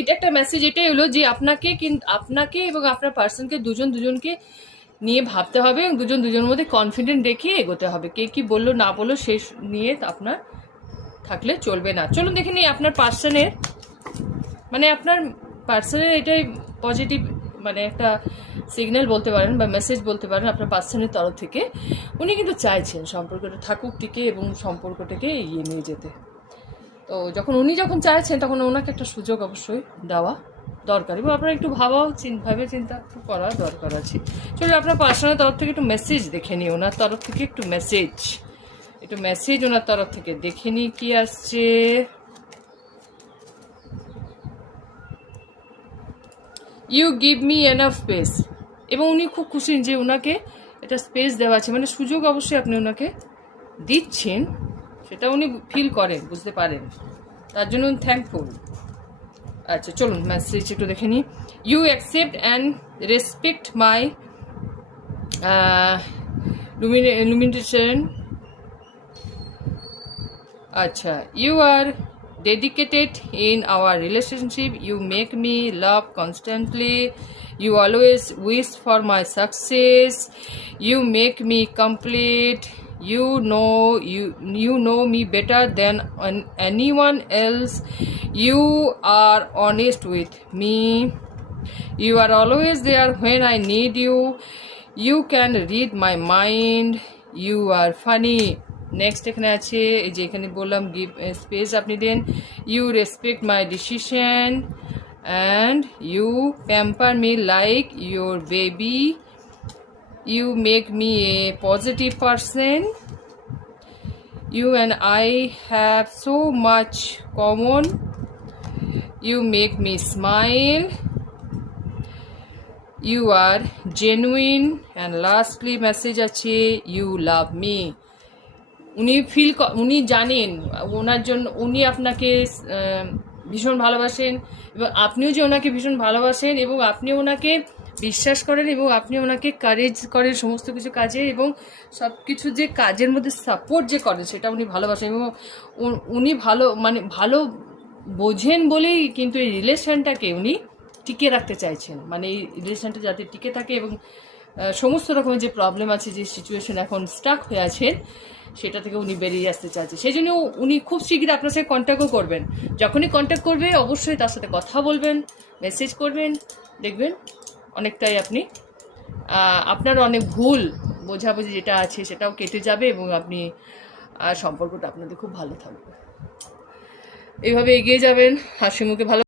এটা একটা মেসেজ এটাই হলো যে আপনাকে এবং আপনার পার্সনকে দুজনকে নিয়ে ভাবতে হবে এবং দুজনের মধ্যে কনফিডেন্ট রেখে এগোতে হবে। কে কি বললো না বললো শেষ নিয়ে আপনার থাকলে চলবে না। চলুন দেখে নিই আপনার পার্সনের এটাই পজিটিভ মানে একটা সিগন্যাল বলতে পারেন বা মেসেজ বলতে পারেন আপনার পার্সনের তরফ থেকে। উনি কিন্তু চাইছেন সম্পর্কটা থাকুক টিকে এবং সম্পর্কটাকে এগিয়ে নিয়ে যেতে। তো উনি যখন চাইছেন তখন ওনাকে একটা সুযোগ অবশ্যই দেওয়া দরকার এবং আপনার একটু ভাবে চিন্তা করা দরকার আছে। চলুন আপনার পার্সনের তরফ থেকে একটু মেসেজ দেখে নিই, ওনার তরফ থেকে একটু মেসেজ ওনার তরফ থেকে দেখে নিই কি আসছে। You give me enough space, এবং উনি খুব খুশি যে ওনাকে একটা স্পেস দেওয়া আছে, মানে সুযোগ অবশ্যই আপনি ওনাকে দিচ্ছেন, সেটা উনি ফিল করেন, বুঝতে পারেন, তার জন্য থ্যাঙ্কফুল। আচ্ছা চলুন মেসেজ একটু দেখে নিই। You accept and respect my illumination. আচ্ছা, you are dedicated in our relationship. You make me laugh constantly. You always wish for my success. You make me complete. You know me better than anyone else. You are honest with me. You are always there when I need you. You can read my mind. You are funny. Next এখানে আছে এই যে এখানে বললাম give space আপনি দেন। You respect my decision and you pamper me like your baby. You make me a positive person. You and I have so much common. You make me smile. You are genuine. And lastly message আছে you love me. উনি জানেন ওনার জন্য উনি আপনাকে ভীষণ ভালোবাসেন এবং আপনিও যে ওনাকে ভীষণ ভালোবাসেন এবং আপনি ওনাকে বিশ্বাস করেন এবং আপনি ওনাকে কারেজ করেন সমস্ত কিছু কাজে এবং সব কিছু যে কাজের মধ্যে সাপোর্ট যে করেন সেটা উনি ভালোবাসেন এবং উনি ভালো বোঝেন বলেই কিন্তু এই রিলেশনটাকে উনি টিকিয়ে রাখতে চাইছেন, মানে এই রিলেশনটা যাতে টিকে থাকে এবং সমস্ত রকমের যে প্রবলেম আছে, যে সিচুয়েশন এখন স্টাক হয়ে আছেন সেটা থেকে উনি বেরিয়ে আসতে চাইছে। সেই জন্য উনি খুব শীঘ্রই আপনার সাথে কন্ট্যাক্টও করবেন। যখনই কন্ট্যাক্ট করবে অবশ্যই তার সাথে কথা বলবেন, মেসেজ করবেন, দেখবেন অনেকটাই আপনার অনেক ভুল বোঝাবুঝি যেটা আছে সেটাও কেটে যাবে এবং আপনি সম্পর্কটা আপনাদের খুব ভালো থাকবে। এইভাবে এগিয়ে যাবেন হাসি মুখে। ভালো